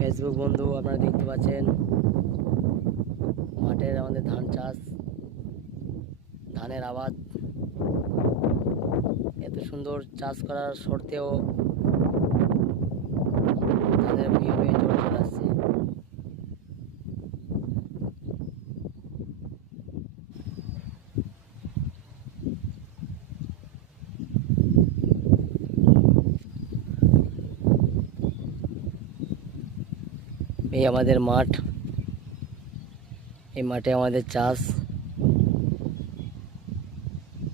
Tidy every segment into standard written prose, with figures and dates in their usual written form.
Facebook বন্ধু, আপনারা দেখতে পাচ্ছেন মাঠের আমাদের ধান চাষ, ধানের আবাদ। এত সুন্দর চাষ করার সত্ত্বেও ধানের ভুঁয়ে ভুঁয়ে জল চলে আসছে। এই আমাদের মাঠ, এই মাঠে আমাদের চাষ,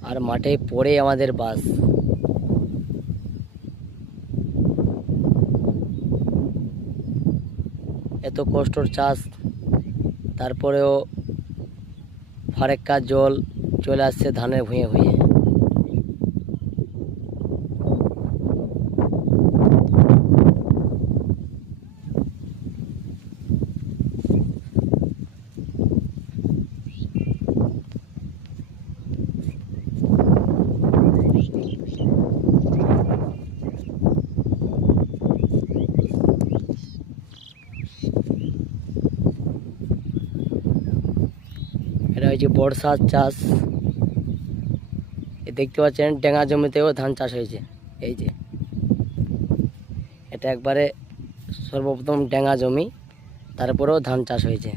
আর মাঠে পড়ে আমাদের বাস। এত কষ্টর চাষ, তারপরেও ফারেক্কা জল চলে আসছে ধানের ভুঁয়ে ভুঁয়ে। এটা হচ্ছে বর্ষার চাষ। দেখতে পাচ্ছেন ডেঙ্গা জমিতেও ধান চাষ হয়েছে। এই যে এটা একবারে সর্বপ্রথম ডেঙ্গা জমি, তারপরেও ধান চাষ হয়েছে।